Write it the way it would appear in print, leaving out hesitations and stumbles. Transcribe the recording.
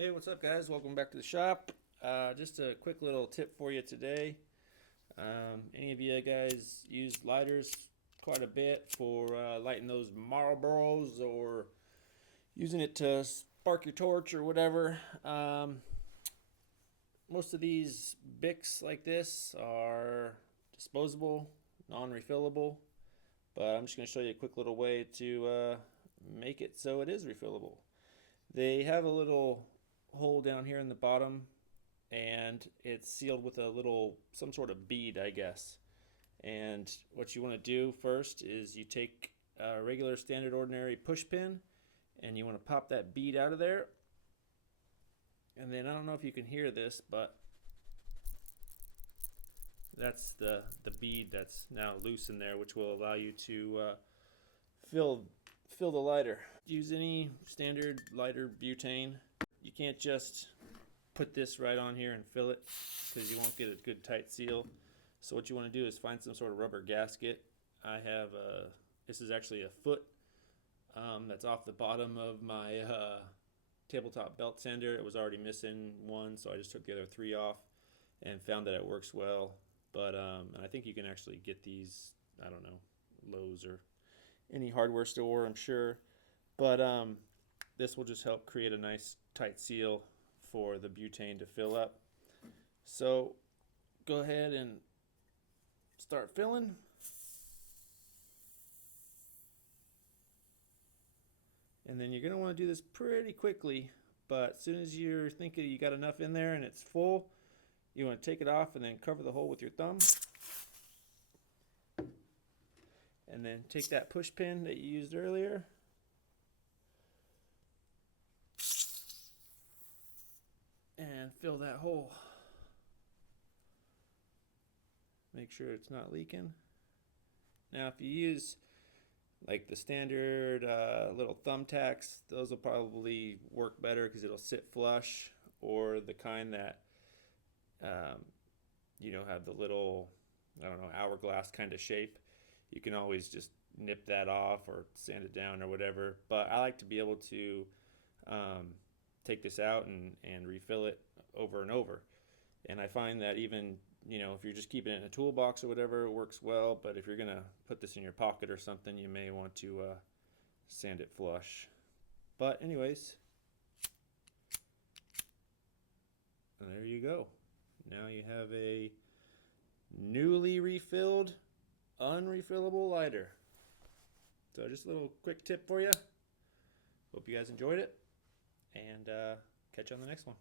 Hey, what's up, guys? Welcome back to the shop. Just a quick little tip for you today. Any of you guys use lighters quite a bit for lighting those Marlboros or using it to spark your torch or whatever? Most of these BICs like this are disposable, non-refillable, but I'm just going to show you a quick little way to make it so it is refillable. They have a little hole down here in the bottom, and it's sealed with a little, some sort of bead, I guess. And what you want to do first is you take a regular standard ordinary push pin and you want to pop that bead out of there. And then I don't know if you can hear this, but that's the bead that's now loose in there, which will allow you to fill the lighter. Use any standard lighter butane. You can't just put this right on here and fill it because you won't get a good tight seal. So what you want to do is find some sort of rubber gasket. I have this is actually a foot that's off the bottom of my tabletop belt sander. It was already missing one, so I just took the other three off and found that it works well. But and I think you can actually get these, I don't know, Lowe's or any hardware store, I'm sure. But this will just help create a nice tight seal for the butane to fill up. So go ahead and start filling. And then you're going to want to do this pretty quickly, but as soon as you're thinking you got enough in there and it's full, you want to take it off and then cover the hole with your thumb. And then take that push pin that you used earlier and fill that hole. Make sure it's not leaking. Now if you use like the standard little thumbtacks, those will probably work better because it'll sit flush, or the kind that have the little, I don't know, hourglass kind of shape. You can always just nip that off or sand it down or whatever. But I like to be able to take this out and refill it over and over. And I find that even, if you're just keeping it in a toolbox or whatever, it works well. But if you're going to put this in your pocket or something, you may want to sand it flush. But anyways, there you go. Now you have a newly refilled, unrefillable lighter. So just a little quick tip for you. Hope you guys enjoyed it, and catch you on the next one.